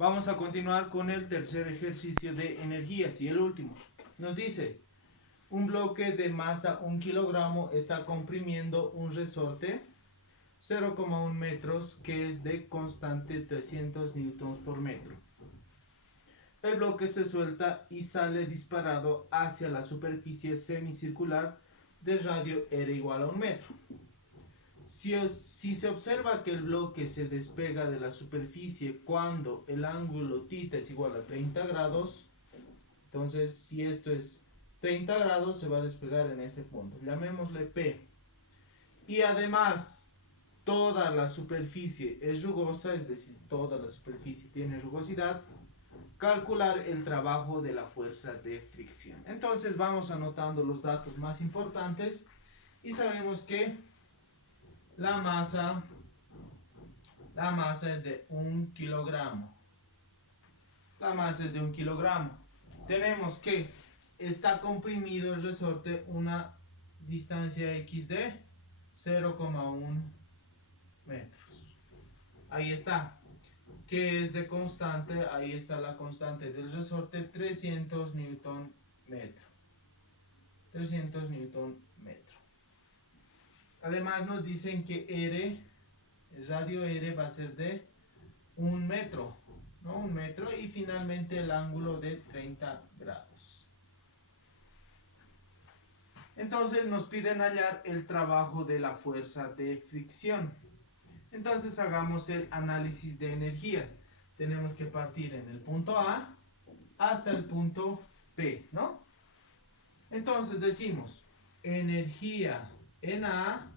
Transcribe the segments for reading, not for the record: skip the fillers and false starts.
Vamos a continuar con el tercer ejercicio de energías y el último. Nos dice, un bloque de masa 1 kilogramo está comprimiendo un resorte 0,1 metros que es de constante 300 newtons por metro. El bloque se suelta y sale disparado hacia la superficie semicircular de radio R igual a 1 metro. Si se observa que el bloque se despega de la superficie cuando el ángulo θ es igual a 30 grados, entonces si esto es 30 grados se va a despegar en este punto, llamémosle P. Y además toda la superficie es rugosa, es decir, toda la superficie tiene rugosidad, calcular el trabajo de la fuerza de fricción. Entonces vamos anotando los datos más importantes y sabemos que la masa es de 1 kilogramo. La masa es de 1 kilogramo. Tenemos que está comprimido el resorte una distancia x de 0,1 metros. Ahí está. Que es de constante, ahí está la constante del resorte, 300 newton metro. 300 newton metro. Además nos dicen que R, el radio R va a ser de 1 metro, ¿no? 1 metro, y finalmente el ángulo de 30 grados. Entonces nos piden hallar el trabajo de la fuerza de fricción. Entonces hagamos el análisis de energías. Tenemos que partir en el punto A hasta el punto P, ¿no? Entonces decimos, energía en A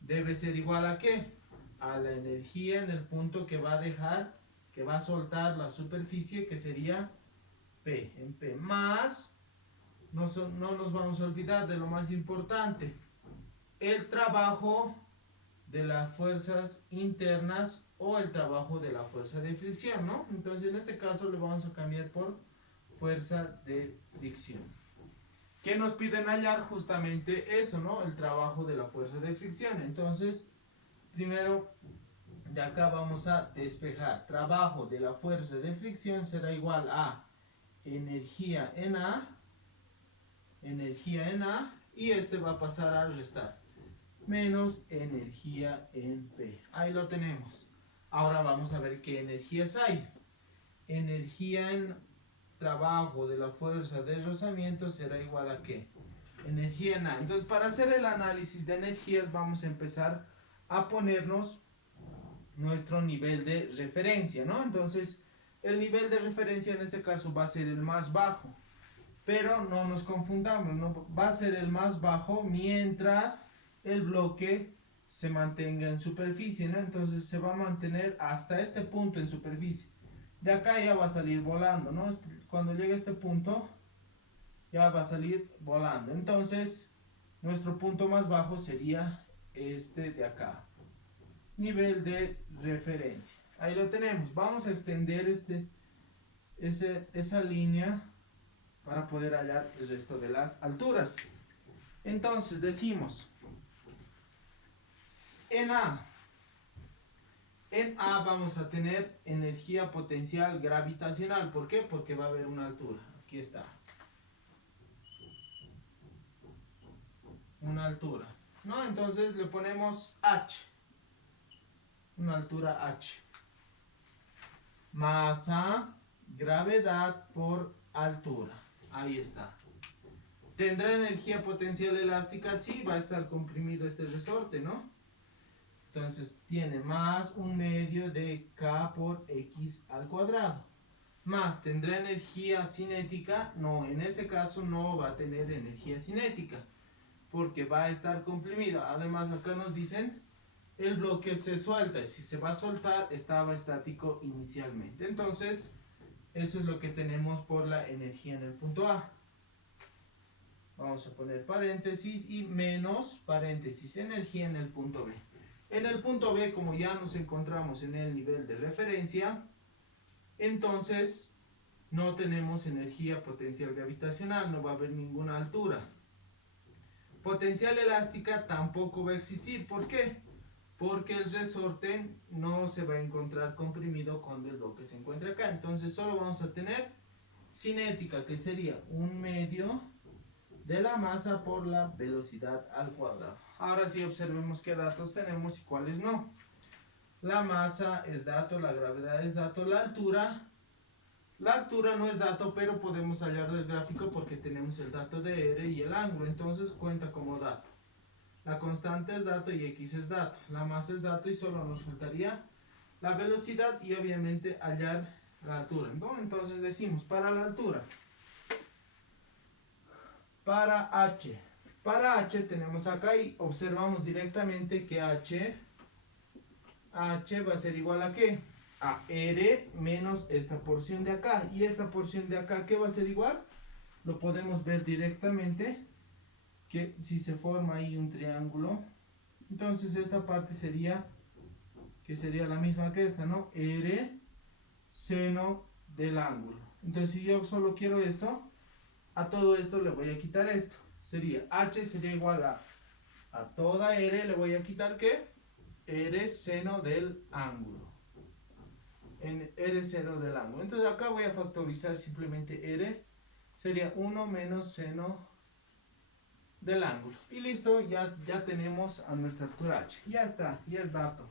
debe ser igual a ¿qué? A la energía en el punto que va a dejar, que va a soltar la superficie, que sería P, en P, más, no nos vamos a olvidar de lo más importante, el trabajo de las fuerzas internas o el trabajo de la fuerza de fricción, ¿no? Entonces en este caso le vamos a cambiar por fuerza de fricción. ¿Qué nos piden hallar? Justamente eso, ¿no? El trabajo de la fuerza de fricción. Entonces, primero de acá vamos a despejar. Trabajo de la fuerza de fricción será igual a energía en A, y este va a pasar a restar, menos energía en P. Ahí lo tenemos. Ahora vamos a ver qué energías hay. Energía en trabajo de la fuerza de rozamiento será igual a ¿qué? Energía en A. Entonces, para hacer el análisis de energías vamos a empezar a ponernos nuestro nivel de referencia, ¿no? Entonces, el nivel de referencia en este caso va a ser el más bajo. Pero no nos confundamos, no va a ser el más bajo mientras el bloque se mantenga en superficie, ¿no? Entonces se va a mantener hasta este punto en superficie. De acá ya va a salir volando, ¿no? Cuando llegue a este punto ya va a salir volando. Entonces nuestro punto más bajo sería este de acá. Nivel de referencia. Ahí lo tenemos. Vamos a extender esa línea para poder hallar el resto de las alturas. Entonces decimos, en A vamos a tener energía potencial gravitacional. ¿Por qué? Porque va a haber una altura. Aquí está. Una altura, ¿no? Entonces le ponemos H. Una altura H. Masa, gravedad por altura. Ahí está. ¿Tendrá energía potencial elástica? Sí, va a estar comprimido este resorte, ¿no? Entonces tiene más 1/2 de K por X al cuadrado. Más, ¿tendrá energía cinética? No, en este caso no va a tener energía cinética, porque va a estar comprimido. Además acá nos dicen, el bloque se suelta, y si se va a soltar, estaba estático inicialmente. Entonces, eso es lo que tenemos por la energía en el punto A. Vamos a poner paréntesis y menos paréntesis, energía en el punto B. En el punto B, como ya nos encontramos en el nivel de referencia, entonces no tenemos energía potencial gravitacional, no va a haber ninguna altura. Potencial elástica tampoco va a existir. ¿Por qué? porque el resorte no se va a encontrar comprimido cuando el bloque se encuentre acá. Entonces solo vamos a tener cinética, que sería 1/2 de la masa por la velocidad al cuadrado. Ahora sí observemos qué datos tenemos y cuáles no. La masa es dato, la gravedad es dato, la altura no es dato, pero podemos hallar del gráfico porque tenemos el dato de R y el ángulo, entonces cuenta como dato. La constante es dato y X es dato. La masa es dato y solo nos faltaría la velocidad y obviamente hallar la altura. Entonces decimos para la altura, para H. Para H tenemos acá y observamos directamente que H va a ser igual a ¿qué? A R menos esta porción de acá. Y esta porción de acá, ¿qué va a ser igual? Lo podemos ver directamente, que si se forma ahí un triángulo, entonces esta parte sería, que sería la misma que esta, ¿no? R seno del ángulo. Entonces si yo solo quiero esto, a todo esto le voy a quitar esto. Sería H sería igual a toda R le voy a quitar ¿qué? R seno del ángulo. En R seno del ángulo. Entonces acá voy a factorizar simplemente R. Sería 1 menos seno del ángulo. Y listo, ya tenemos a nuestra altura H. Ya está, ya es dato.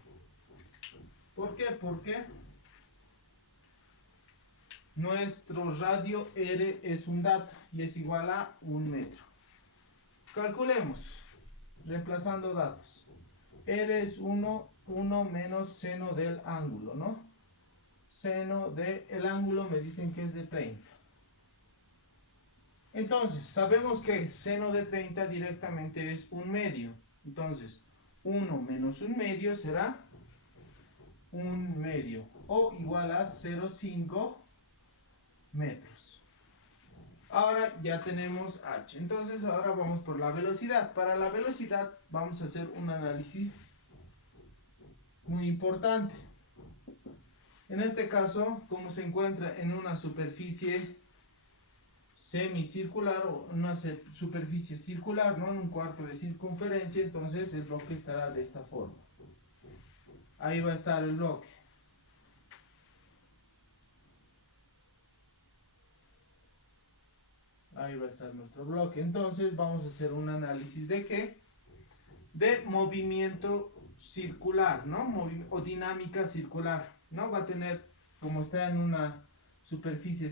¿Por qué? Porque nuestro radio R es un dato y es igual a 1 metro. Calculemos, reemplazando datos. R es 1 menos seno del ángulo, ¿no? Seno del ángulo me dicen que es de 30. Entonces, sabemos que seno de 30 directamente es 1/2. Entonces, 1 menos 1/2 será 1/2 o igual a 0,5 metros. Ahora ya tenemos H. Entonces, ahora vamos por la velocidad. Para la velocidad vamos a hacer un análisis muy importante. En este caso, como se encuentra en una superficie semicircular o una superficie circular, ¿no? En un cuarto de circunferencia, entonces el bloque estará de esta forma. Ahí va a estar el bloque. Ahí va a estar nuestro bloque. Entonces vamos a hacer un análisis de ¿qué? De movimiento circular, ¿no? O dinámica circular, ¿no? Va a tener, como está en una superficie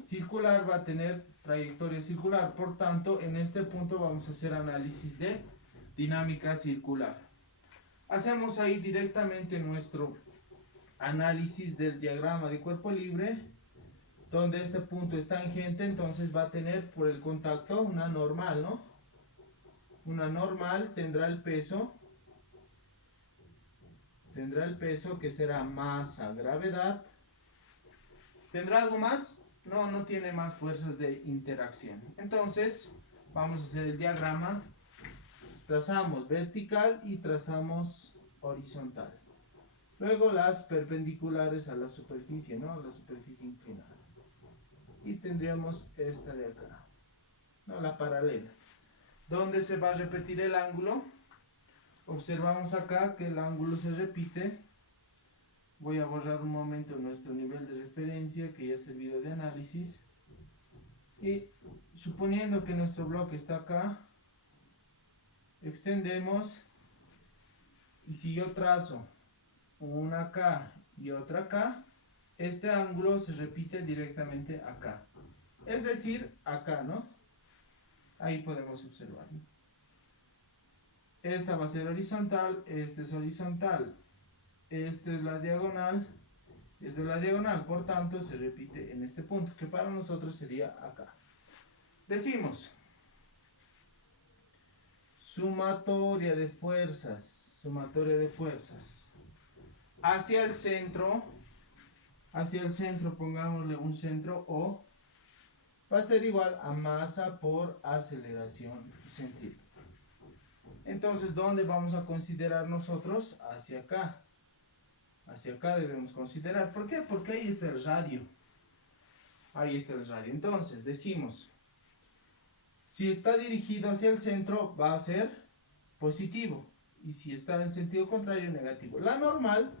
circular, va a tener trayectoria circular. Por tanto, en este punto vamos a hacer análisis de dinámica circular. Hacemos ahí directamente nuestro análisis del diagrama de cuerpo libre, donde este punto es tangente, entonces va a tener por el contacto una normal, ¿no? Una normal tendrá el peso que será masa, gravedad. ¿Tendrá algo más? No, no tiene más fuerzas de interacción. Entonces, vamos a hacer el diagrama. Trazamos vertical y trazamos horizontal. Luego las perpendiculares a la superficie, ¿no? A la superficie inclinada. Y tendríamos esta de acá, ¿no? La paralela. ¿Dónde se va a repetir el ángulo? Observamos acá que el ángulo se repite. Voy a borrar un momento nuestro nivel de referencia que ya ha servido de análisis. Y suponiendo que nuestro bloque está acá, extendemos. Y si yo trazo una acá y otra acá, este ángulo se repite directamente acá. Es decir, acá, ¿no? Ahí podemos observar. Esta va a ser horizontal, este es horizontal. Esta es la diagonal, es de la diagonal, por tanto se repite en este punto, que para nosotros sería acá. Decimos, sumatoria de fuerzas, hacia el centro, pongámosle un centro O, va a ser igual a masa por aceleración centrífuga. Entonces, ¿dónde vamos a considerar nosotros? Hacia acá. Hacia acá debemos considerar. ¿Por qué? Porque ahí está el radio. Ahí está el radio. Entonces, decimos, si está dirigido hacia el centro, va a ser positivo. y si está en sentido contrario, negativo. La normal,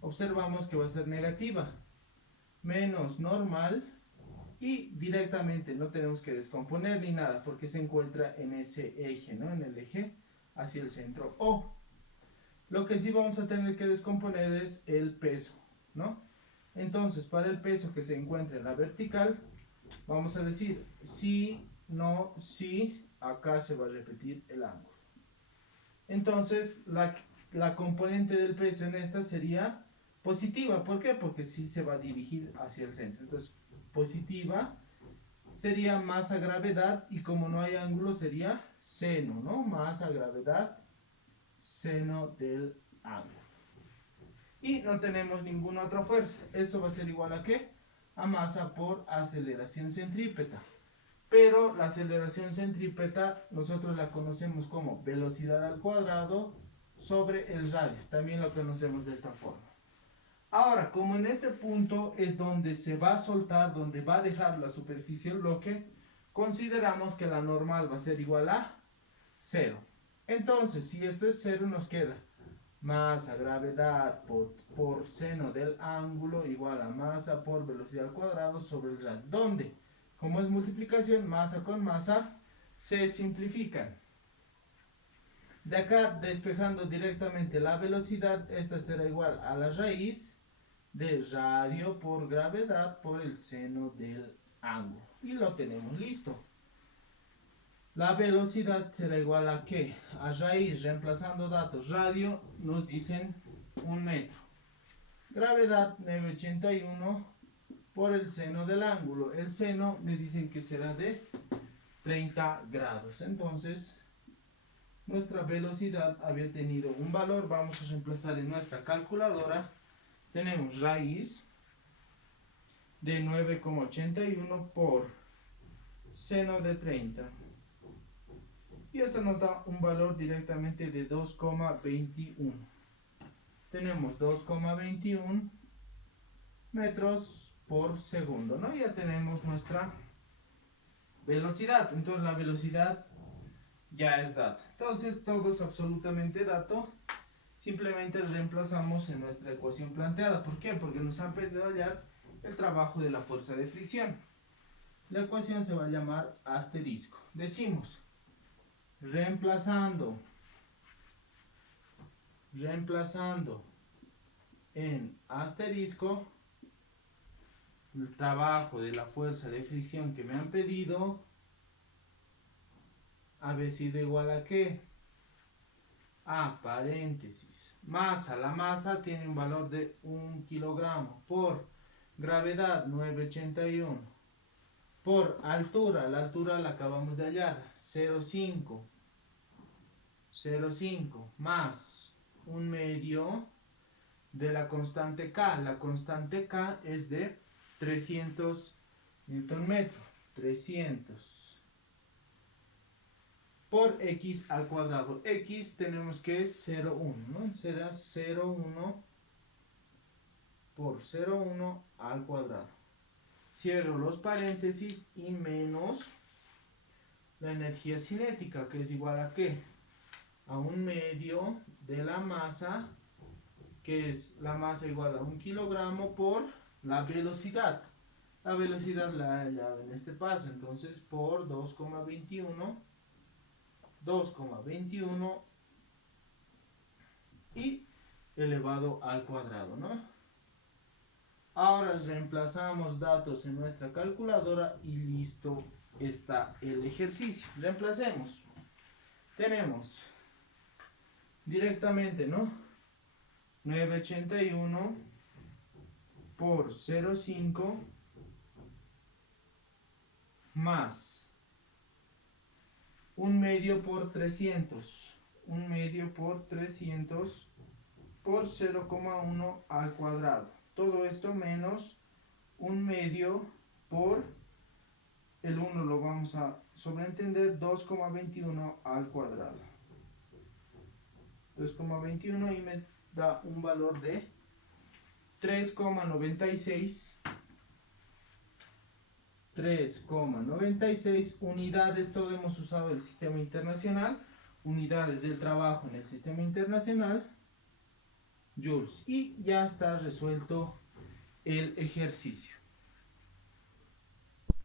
observamos que va a ser negativa, menos normal, y directamente no tenemos que descomponer ni nada, porque se encuentra en ese eje, ¿no? En el eje hacia el centro O. Lo que sí vamos a tener que descomponer es el peso, ¿no? Entonces, para el peso que se encuentra en la vertical, vamos a decir sí, no, sí, acá se va a repetir el ángulo. Entonces, la componente del peso en esta sería positiva. ¿Por qué? Porque sí se va a dirigir hacia el centro. Entonces, positiva sería masa gravedad, y como no hay ángulo sería seno, ¿no? Masa gravedad, seno del ángulo. Y no tenemos ninguna otra fuerza. Esto va a ser igual a ¿qué? A masa por aceleración centrípeta. Pero la aceleración centrípeta nosotros la conocemos como velocidad al cuadrado sobre el radio. También lo conocemos de esta forma. Ahora, como en este punto es donde se va a soltar, donde va a dejar la superficie el bloque, consideramos que la normal va a ser igual a 0. Entonces, si esto es 0, nos queda masa, gravedad por seno del ángulo igual a masa por velocidad al cuadrado sobre el radio. ¿Dónde? Como es multiplicación, masa con masa, se simplifican. De acá, despejando directamente la velocidad, esta será igual a la raíz de radio por gravedad por el seno del ángulo. Y lo tenemos listo. La velocidad será igual a ¿qué? A raíz, reemplazando datos. Radio nos dicen 1 metro. Gravedad 981 por el seno del ángulo. El seno me dicen que será de 30 grados. Entonces, nuestra velocidad había tenido un valor. Vamos a reemplazar en nuestra calculadora. Tenemos raíz de 9,81 por seno de 30. Y esto nos da un valor directamente de 2,21. Tenemos 2,21 metros por segundo, ¿no? Ya tenemos nuestra velocidad. Entonces la velocidad ya es dato. Entonces todo es absolutamente dato. Simplemente reemplazamos en nuestra ecuación planteada. ¿Por qué? Porque nos han pedido hallar el trabajo de la fuerza de fricción. La ecuación se va a llamar asterisco. Decimos, reemplazando en asterisco el trabajo de la fuerza de fricción que me han pedido, había sido igual a ¿qué? A paréntesis, masa. La masa tiene un valor de 1 kilogramo por gravedad 981 por altura. La altura la acabamos de hallar, 0,5 más 1 medio de la constante K. La constante K es de 300 Newton metro. 300 por X al cuadrado. X tenemos que es 0,1, ¿no? Será 0,1 por 0,1 al cuadrado. Cierro los paréntesis y menos la energía cinética, que es igual a ¿qué? A 1 medio de la masa, que es la masa igual a 1 kilogramo por la velocidad. La velocidad la he hallado en este paso, entonces por 2,21 y elevado al cuadrado, ¿no? Ahora reemplazamos datos en nuestra calculadora y listo está el ejercicio. Reemplacemos. Tenemos directamente, ¿no? 981 por 0,5 más 1 medio por 300. 1 medio por 300 por 0,1 al cuadrado. Todo esto menos 1 medio por el 1 lo vamos a sobreentender, 2,21 al cuadrado. 2,21 y me da un valor de 3,96 unidades. Todo hemos usado el sistema internacional. unidades del trabajo en el sistema internacional, joules. Y ya está resuelto el ejercicio.